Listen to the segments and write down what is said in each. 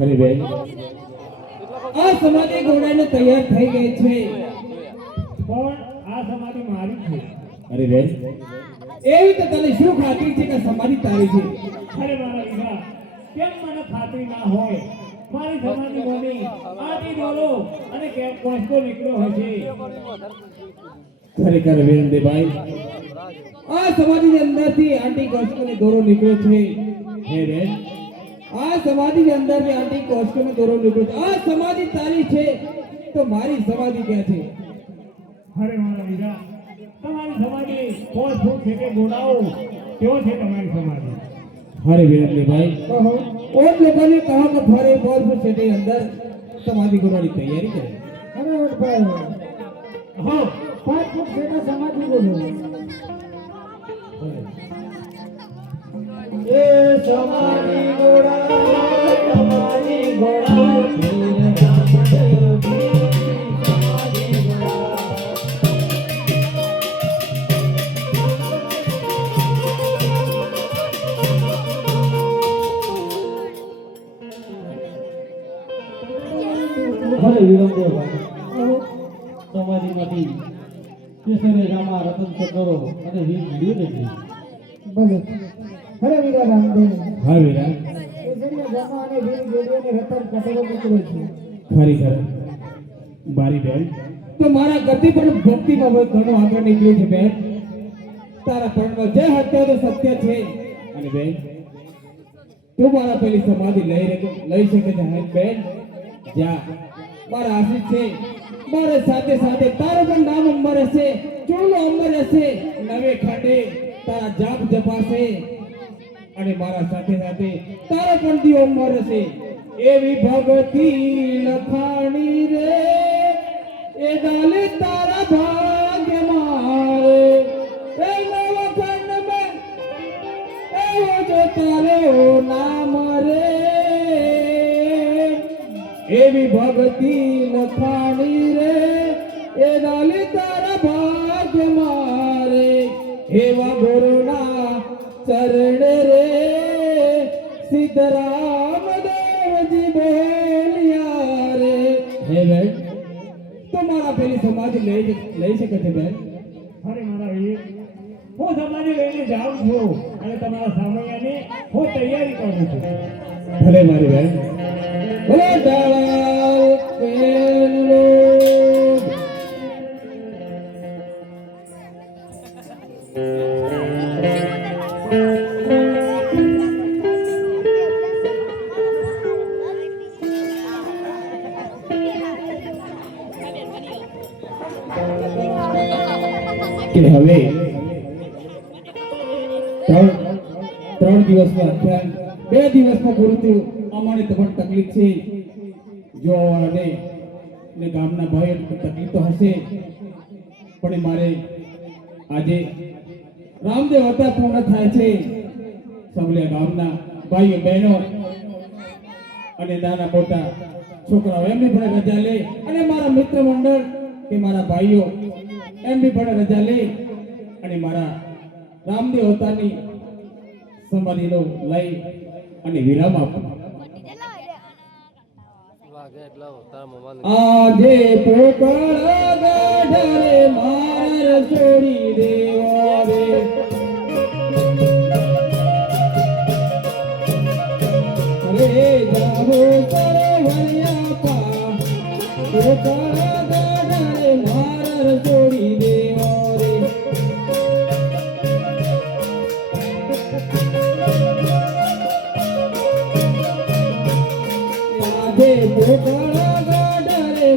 અરે બેન આ સમાધિ ઘોડાને તૈયાર થઈ ગઈ છે પણ આ સમાધિ મારી છે. અરે બેન એવી તો તને શું ખાતરી છે કે સમાધિ તારી છે? અરે મારા વીરા, કેમ મને ખાતરી ના હોય? મારી સમાધિ બની આટી ડોલો અને કેમ કોસ્કો નીકળ્યો હશે. ખરેખર વીરેન્દ્રભાઈ આ સમાધિની અંદરથી આંટી કોસ્કોનો દોરો નીકળ્યો છે. હે બેન આ સમાધિની અંદરથી આંટી કોસ્કોનો દોરો નીકળ્યો છે. આ સમાધિ તારી છે તો મારી સમાધિ ક્યાં છે? અરે મારા વીરા, તમારી સમાધિ કોઈ ફૂટ છે કે ગોડાઓ તેઓ છે તમારી સમાધિ. અરે વીરેન્દ્રભાઈ और लोगों ने कहा कि थारे बहुत से सेटे अंदर समाधि गुनानी तैयारी करे. अरे उठ भाई हाँ 5 फुट सेटा समाधि बोलो ए समाधि घोड़ा समाधि घोड़ा અરે વિરમદેવભાઈ સમાધિમાંથી કેસરે રામા રતન ચક્રો અને વીર લીધું નથી. ભલે અરે વીરા રામદેવ હા વીરા કેસરીયા રામા અને વીર ગેડીઓને રતન ચક્રો નીકળે છે. ખરેખર મારી બેન તો મારા ગતિ પણ ભક્તિ બાબત ઘણો આગળ નીકળ્યો છે બેન. તારા પણમાં જે હત્યા તો સત્ય છે. અને બેન તું મારા પેલી સમાધિ લઈ શકે છે. હા બેન જા મારા આશીષ છે. મારે સાથે સાથે તારો પણ નામ અમર હશે, ચોલો અમર હશે, નવે ખાંડે તારા જાપ જપાશે અને મારા સાથે સાથે તારો પણ દીવો અમર હશે. એવી ભગતિ લખાણી રે એ ડાલે તારા ભાગ્ય મારે એ નવખંડ માં એવો જો તારો નામ રે એવી ભક્તિ લખાણી રે એ ડાલે તારા ભાગ્ય મારે એવા ગુરુના ચરણ રે સીતારામ દેવજી બોલ્યા રે. હે બેન તમારા પેલી સમાધિ લઈ શકે છે બેન? અરે મારા વીર, હું સમાધિ લઈને જાઉં છું અને તમારા સામૈયાની હું તૈયારી કરું છું. ભલે મારી બેન ભલે ડાળા પેલો કે હવે 3 દિવસમાં અથવા 2 દિવસમાં પૂરું થયું. અમારે તો પણ તકલીફ છે જોવાવાળાને ને ગામના ભાઈઓ તકલીફ તો હશે પણ મારે આજે રામદેવ અવતાર પૂર્ણ થાય છે. સૌલે ગામના ભાઈઓ બહેનો અને નાના મોટા છોકરાઓ એમની પણ રજા લે અને મારા મિત્ર મંડળ કે મારા ભાઈઓ એમની પણ રજા લે અને મારા રામદેવ અવતારની સમાધિનો લઈ અને વિરામ આપો. આજે પોકળ ગાઢરે માર છોડી દેવા રે રે જાવો સરવરિયા પા પોકળ ગાઢરે માર છોડી દેવા રે આજે પોકળ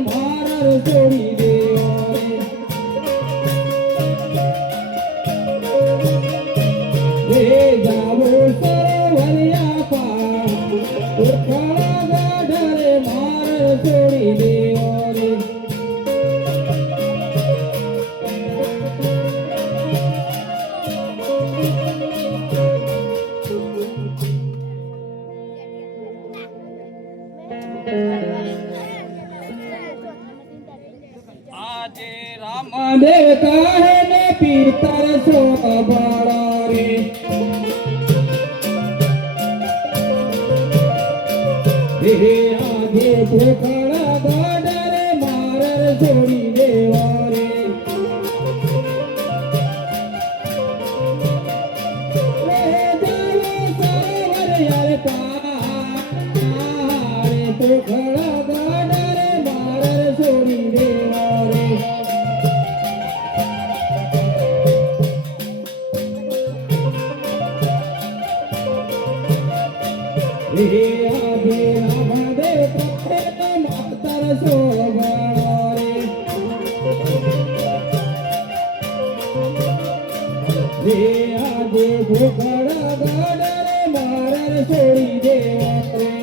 માર છોડી દેવા રે જાવો સરવરિયા પા ઉખળા ગાઢરે માર છોડી દેવા રે રામદેવ કહે ને પીર તરસો બાળા રે એ આગે ઠોકળા ગાડરે મારર છોડી દેવા રે ઠોકળા ગાડરે મારર છોડી દેવા રે આગે રામદેવ પ્રખેત માતર સોગણો રે આગે ઠોકળા ગાડરે મારર છોડી દેવા રે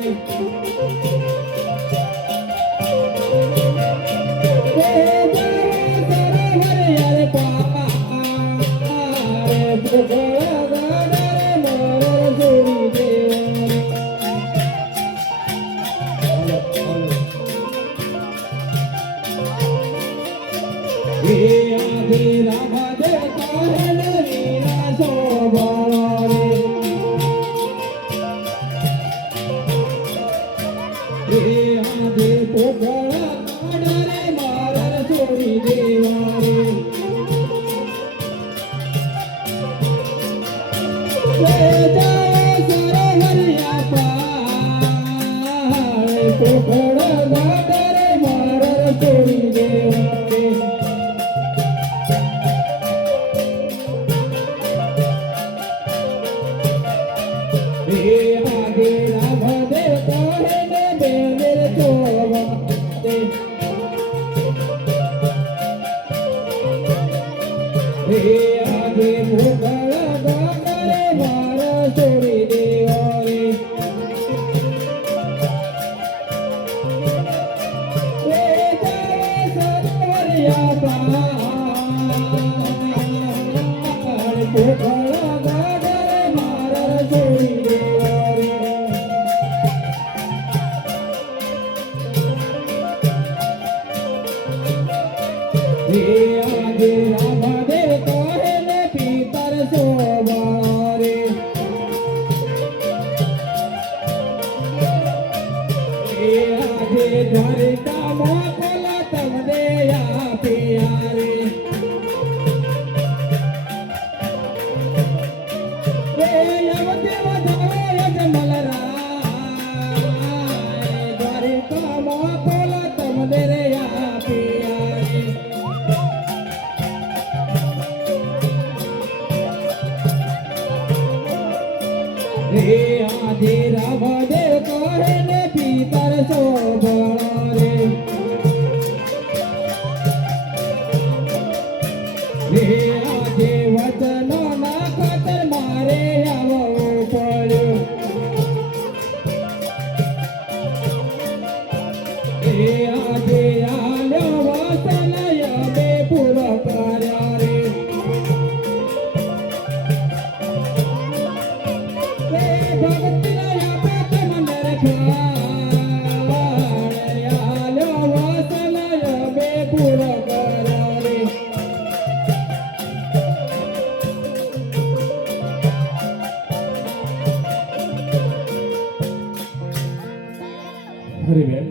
હરિબેન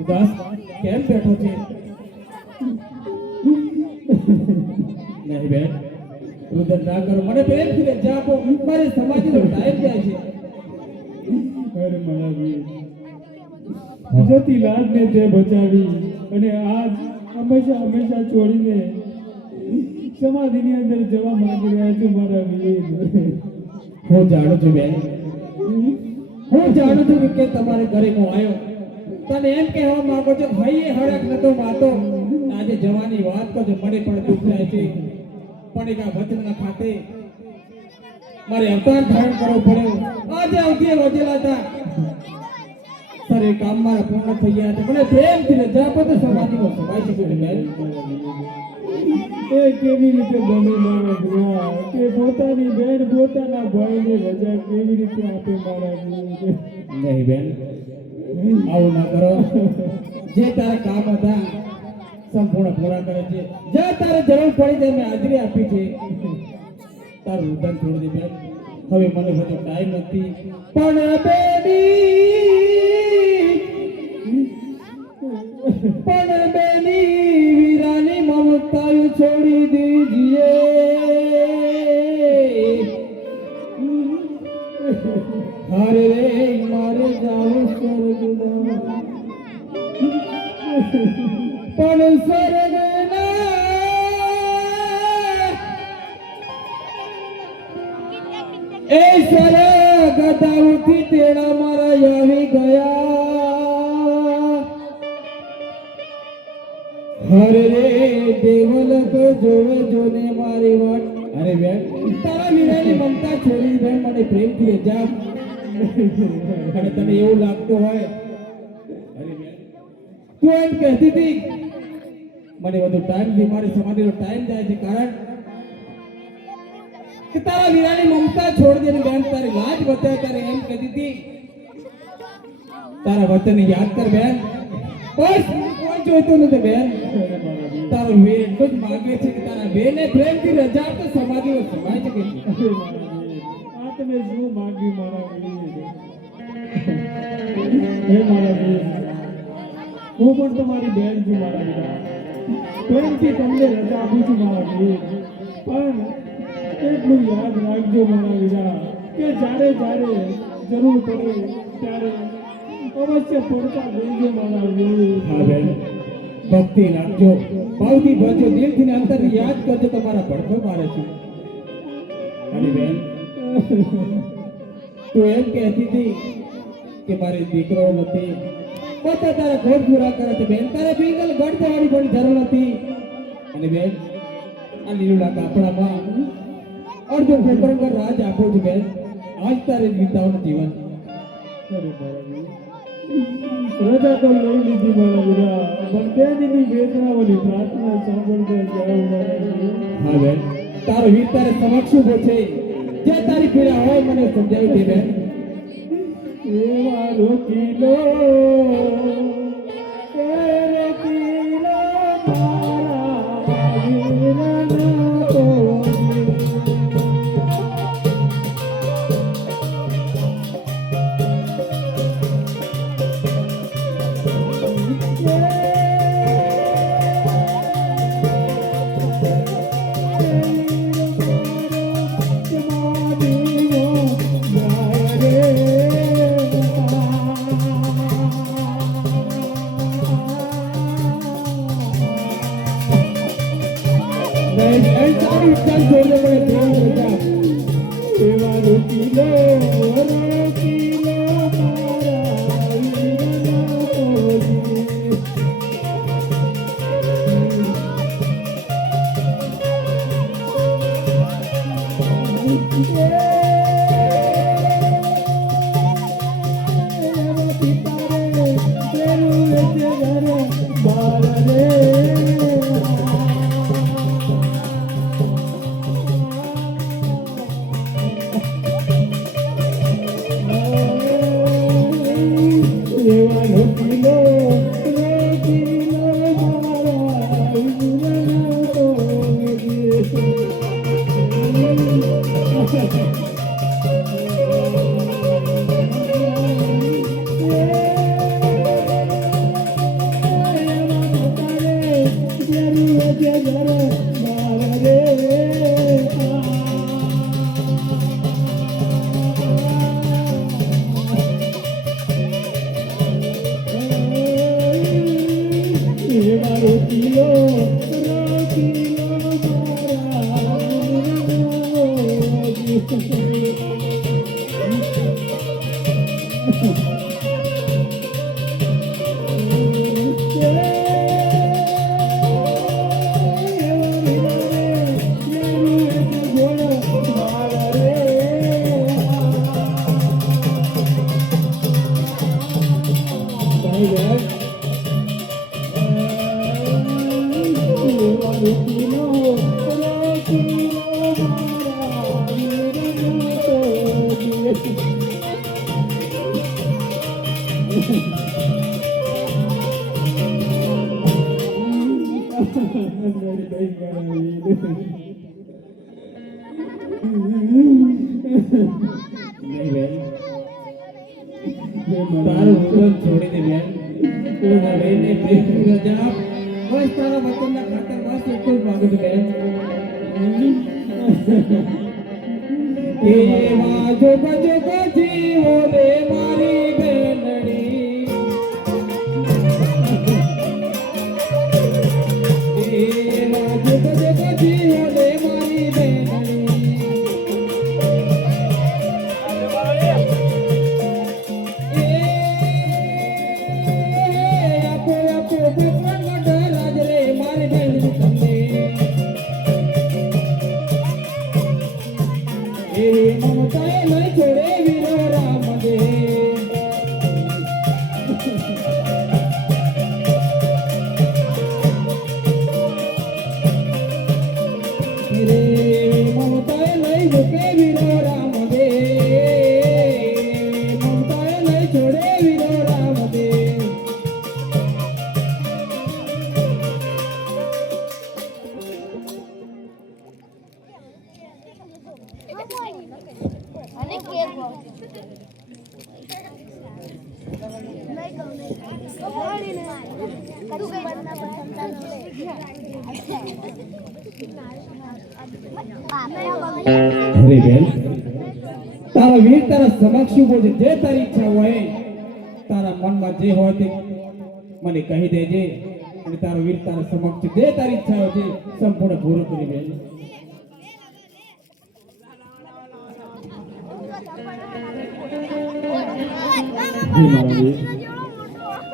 ઉદાસ કેમ બેઠો છે? નહીં બેન, રુદન ના કરો, મને પ્રેમથી જા આપો, મારી સમાધિનો ટાઈમ જાય છે. અરે મારા વીર, જતી લાજને તે બચાવી અને આજ હંમેશા હંમેશા છોડીને સમાધિની અંદર જવા માંગી રહ્યા છો મારા વીર. હું જાણું છું બેન, હું જાણું છું કે તમારે ઘરે હું આવ્યો, તને એમ કહેવા માંગો છો ભાઈએ હળક નતો માતો, આજે જવાની વાત કહો છો, મને પણ દુઃખ થાય છે, પણ એક આ વચનના ખાતે મારે અવતાર ધારણ કરવો પડ્યો. આજે અવધિએ વધેલા હતા સર, એ કામ મારા પૂર્ણ થઈ ગયા છે, મને પ્રેમથી રજા આપો તો સમાધિમાં સમાઈ શકું છું બેન. એ કેવી રીતે બને મારા ભગવાન કે પોતાની બેન પોતાના ભાઈને રજા કેવી રીતે આપે મારા વીર? નહીં બેન, આવું ના કરો. જે તારા કામ હતા સંપૂર્ણ પૂરા કરે છે, જે તારે જરૂર પડી તે મેં હાજરી આપી છે. તારું રુદન છોડી દે બેન. હવે મને બધો ટાઈમ નથી પણ બેની વીરાની મમતા છોડી દીજીએ હારે રે મારે જાવું સ્વર્ગમાં પણ સ્વર્ગના એ સ્વર્ગ દાઉથી તેડા મારા આવી ગયા હરે રે દેવલક જોવે જોને મારી વાટ અરે બેન તારા વીરાની મમતા છોડી બેન મને પ્રેમથી રજા અને તને એવું લાગતું હોય અરે બેન તું એમ કહેતી હતી મને વધુ ટાઈમ થી મારી સમાધિનો ટાઈમ જાય છે કારણ કે તારા વીરાની મમતા છોડી દે બેન તારી લાજ બતાવે તારે એમ કહેતી હતી તારા વતન યાદ કર બેન બસ કોઈ જોઈતું નથી બેન તારો વીર એટલું જ માંગે છે કે તારા બેને પ્રેમથી રજા તો સમાધિનો સમાય શકે છે આ તમે શું માંગ્યું મારા વીર હે મારા વીર હું પણ તમારી બેન છું મારા વીરા પ્રેમથી તમને રજા આપું છું મારા વીર પણ એટલું યાદ રાખજો મારા વીરા કે જ્યારે જ્યારે જરૂર પડે ત્યારે અવશ્ય પડતા દેજો મારા વીર હા બેન ભક્તિ રાખજો ભાવથી ભજજો દિલથી ને અંતરથી યાદ કરજો તમારા ભડકો મારે છે અને બેન તું એમ કહેતી હતી કે મારી દીકરો નથી બધા તારા ઘર પૂરા કરે છે બેન તારે બિંગલ ગઢ જવાની પણ જરૂર નથી અને બેન આ લીલુડા કાપડામાં અડધો ફેકરંગર રાજ આપું છું બેન આજ તારે વિતાવનું જીવન અરે મારા વીર રજા તો લઈ લીધી મારા વીરા પણ બે દિનની વેદનાઓની પ્રાર્થના સાંભળતા જાઓ મારા વીર હા બેન તારો વીર તારે સમક્ષ ઉભો છે જે તારી પીડા હોય મને સમજાવી દે બેન એવા રોકીલો મારા વીરના તો એવા રોકીલો મારા વીરના તો રજા બસ તારા વતનના ખાતર બસ એટલું જ માંગુ છું બેન એવા જોગ જોગ જીવો રે મારી બેનડી એવા જોગ જોગ જીવો રે મારી બેનડી આપો આપો ભગવાન રાજ રે મારી બેનડી તમને એ મમતાએ નહીં છોડે વીરો રામ દે રે મમતાએ નહીં મૂકે વીરો રામ દે મમતાએ નહીં છોડે વીરો રામ દે અને કેક અરે બેન તારા વીર તારા સમક્ષ ઉભો છે જે તારી ઈચ્છા હોય તારા મનમાં જે હોય તે મને કહી દેજે અને તારો વીર તારા સમક્ષ જે તારી ઈચ્છા હોય તે સંપૂર્ણ પૂરો કરી બેન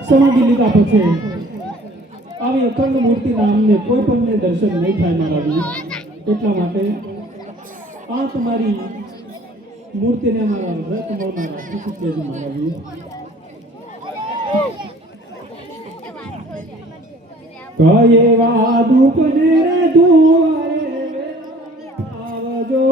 સમાધિ લીધા પછી આવી અખંડ મૂર્તિના અમને કોઈ પણને દર્શન નહીં થાય મારા વીર એટલા માટે આ તમારી મૂર્તિને મારા હૃદય કમળમાં રાખી શકીએ છીએ મારા વીર કયે વાદુપને રે દુઆરે આવજો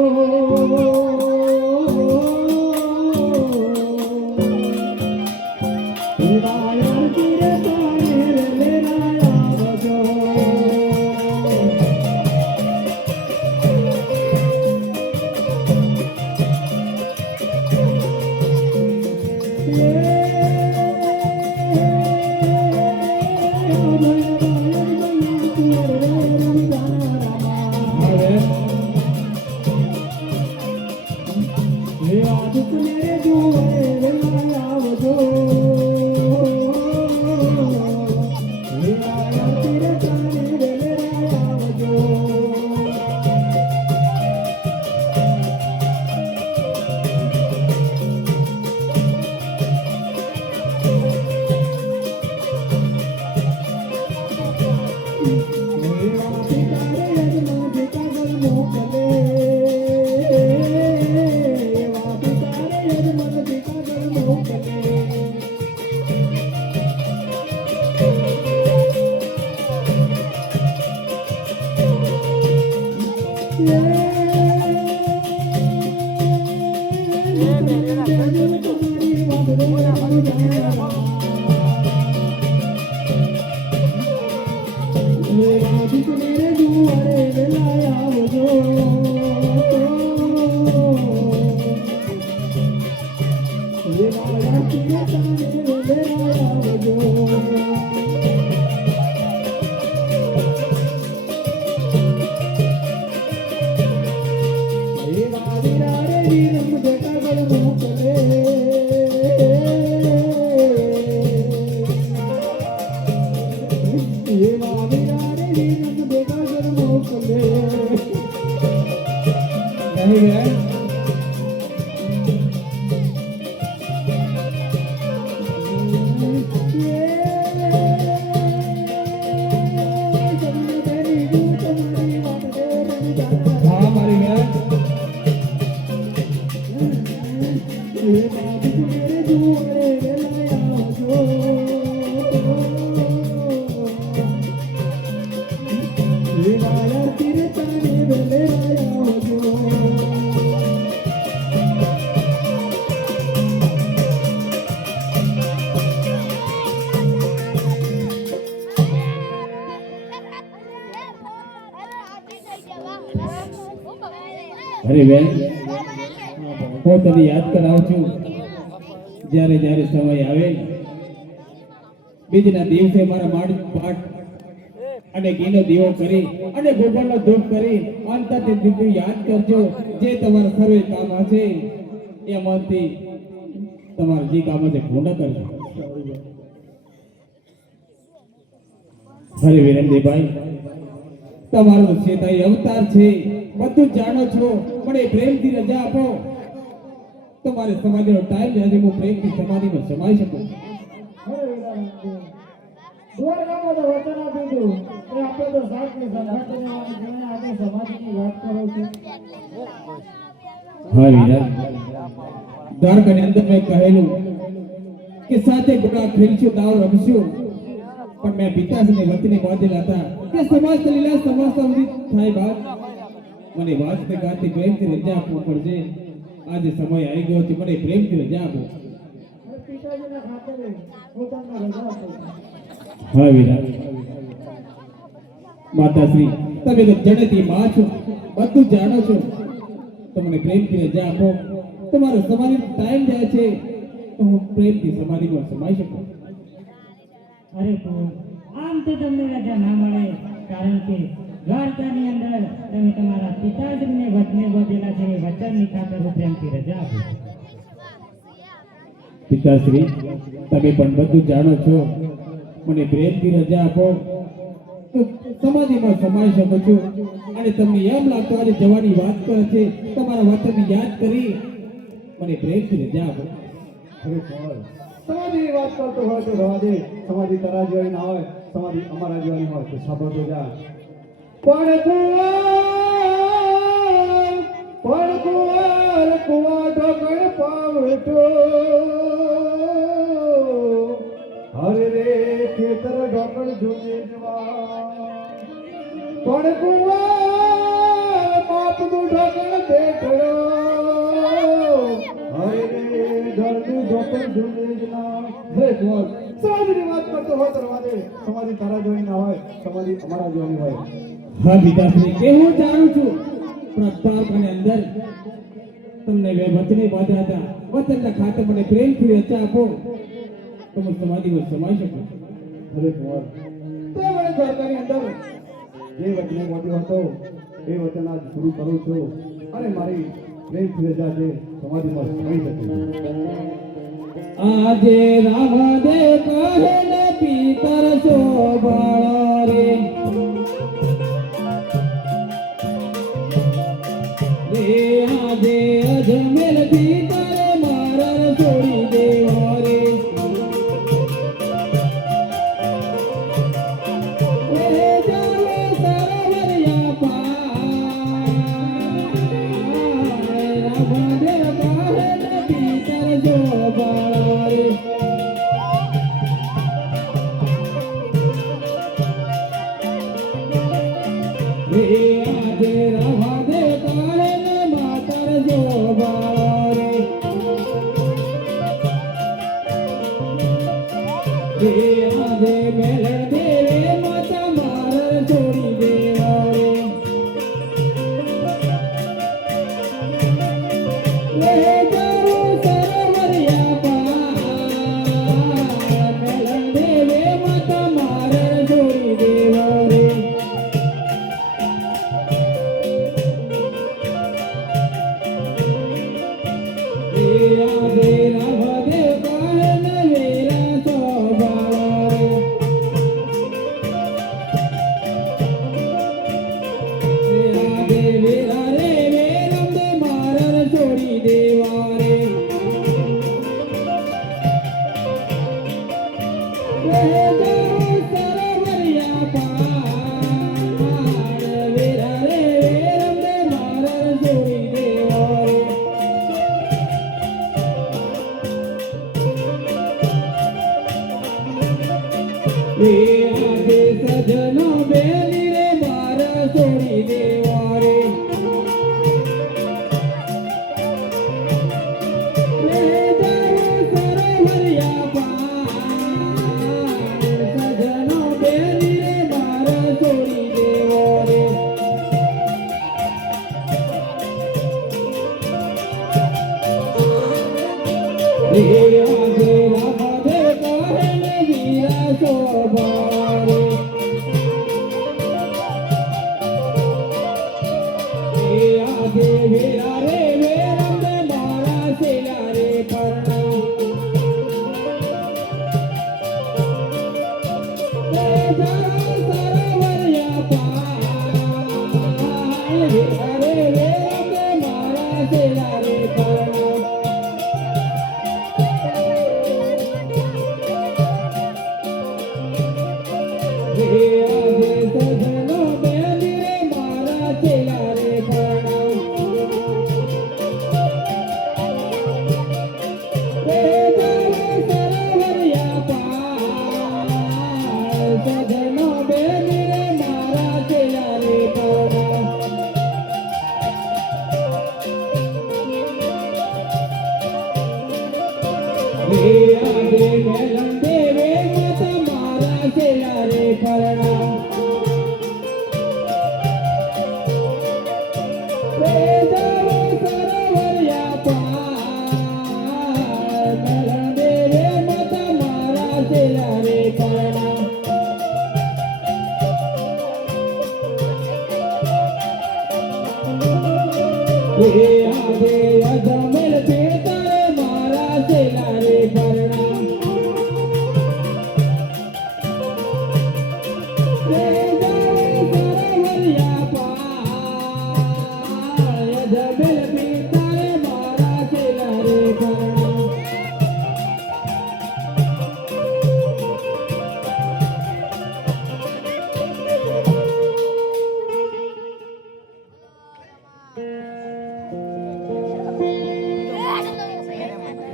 અરે બેન હું તને યાદ કરાવું છું જ્યારે જ્યારે સમય આવે બીજના દિવસે મારા માડી પાઠ અને ઘીનો દીવો કરી અને ગોબરનો ધૂપ કરી અંતરથી દીકરી યાદ કરજો જે તમારા સર્વે કામ હશે એ મનથી તમારા જે કામ હશે પૂર્ણ કરજો. હરે વિરમદેવભાઈ, તમારો ચેતાઈ અવતાર છે, બધું જાણો છો, પણ એ પ્રેમથી રજા આપો. તમારે સમાધિનો ટાઈમ છે, હું પ્રેમથી સમાધિમાં સમાઈ શકું. દ્વારકામાં તો વચન આપ્યું હતું કે આપણે તો સાચી સંઘાત કરવાની છે, આપણે સમાજની વાત કરો છો. હા વીરા, દ્વારકાની અંદર મેં કહેલું કે સાથે ઘોડા ખેલશું, દાવ રમશું, પણ મેં પિતાશ્રીને વચને બાંધેલા હતા કે સમાજ લીલા સમાજ સુધી થાય બાદ મને વાંચતે ગાતે પ્રેમથી રજા આપવું પડશે. આજે સમય આવી ગયો છે, મને પ્રેમથી રજા આપો. પિતાજીના ખાતરે હું તમને રજા આપું. હા વીરા, માતાશ્રી તમે તો જડતી માં છો, બધું જાણો છો, તમને પ્રેમથી રજા આપો. તમારો સમાધિ ટાઈમ જાય છે તો હું પ્રેમથી સમાધિમાં સમાઈ શકું. અરે કુંવર, આમ તો તમને રજા ના મળે, કારણ કે દ્વારકાની અંદર તમે તમારા પિતાશ્રીને વચને બોધેલા છે, એ વચનની ખાતર હું પ્રેમથી રજા આપું. પિતાશ્રી તમે પણ બધું જાણો છો, મને પ્રેમથી રજા આપો તો સમાધિમાં સમાઈ શકું છું. અને તમને એમ લાગતો આજે જવાની વાત કરે છે, તમારા વચનને યાદ કરી મને પ્રેમથી રજા આપો. સમાધિની વાત કરતો હોય તો રવા દે. સમાધિ તારા જેવાની ના હોય, સમાધિ અમારા જેવાની હોય તો સાંભળતો જા. પણ કુંવર કુવા ઢોકણ પાવટો, હરે રે ખેતર ઢોકણ જોને જવા. પણ કુંવર બાપનું ઢોકણ બેઠો, હરે રે ઘરનું ઢોકણ જોને જવા. હે કુંવર, સમાધિની વાત કરતો હોય તો રવા દે. સમાધિ તારા જોઈ ના હોય, સમાધિ અમારા જોઈ હોય. હા પિતાશ્રી, કે હું જાણું છું, પણ દ્વારકાની અંદર તમને બે વચને બાંધ્યા હતા, વચનના ખાતે મને પ્રેમથી રજા આપો તો હું સમાધિમાં સમાઈ શકું. હરે કુંવર, તે મને દ્વારકાની અંદર જે વચને બોલ્યો હતો એ વચન આજ પૂરું કરું છું અને મારી પ્રેમથી રજા છે સમાધિમાં સમાઈ શકું. આજે રામદેવ કહે ને પિતર શોભાળો રે, આજે અજમેર પિતર મારા છોડી દેવો રે. સજનો બેલી રે મારા છોડી દેવા રે, સરોવરિયા પાર સજનો બેલી રે મારા છોડી દેવા રે. આજે રામદેવ કહે ને વીરા સરોવરિયા પાર અરે રે કે મારા છેલા રે પરણા રે આજે સજનો બેન રે મારા છેલા રે પરણા રે સરોવરિયા પાર સજનો બેન રે મારા છેલા રે પરણા રે આજે મેલન દેવે મત મારા છેલા રે પરણા રે સરોવરિયા પાર મેલન દેવે મત મારા છેલા રે પરણા રે આજે અજમેર પેતરે મારા છેલા રે પરણા રે સરોવરિયા પાર અજમેર પેતરે મારા છેલા રે પરણા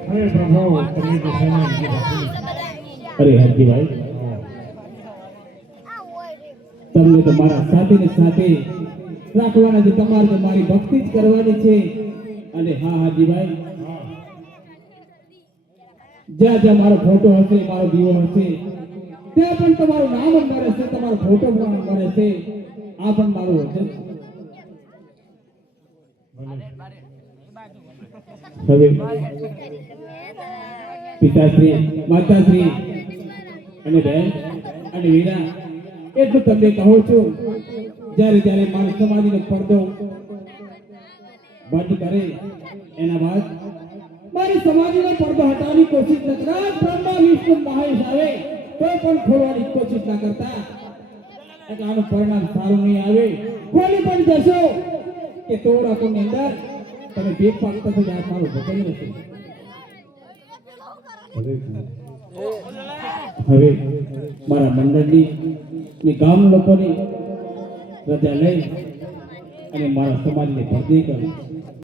અરે પ્રભુ તમે તો સમાન છે બાપુ. અરે હરજીભાઈ તમને તો મારા સાથે ને સાથે રાખવાના છે તમારે તો મારી ભક્તિ જ કરવાની છે અને હા હાજીભાઈ જ્યાં જ્યાં મારો ફોટો હશે મારો દીવો હશે ત્યાં પણ તમારું નામ જ મળે છે તમારો ફોટો પણ મળે છે આ પણ મારું વચન છે હવે પિતાશ્રી માતાશ્રી અને બહેન અને વીરા એટલું તમને કહું છું જ્યારે જ્યારે મારી સમાધિનો પડદો બંધ કરે એના બાદ મારી સમાધિનો પડદો હટાવવાની કોશિશ ન કરતા બ્રહ્મા વિષ્ણુ મહેશ આવે તો પણ ખોલવાની કોશિશ ના કરતા એટલે આનું પરિણામ સારું નહીં આવે ખોલી પણ જશો કે તોડા કોની અંદર તમે ભેગ પાકતા થઈ આ મારું ભગવાન નથી હવે મારા મંડળની ને ગામ લોકોની રજા લઈ અને મારા સમાજને ભરતી કરી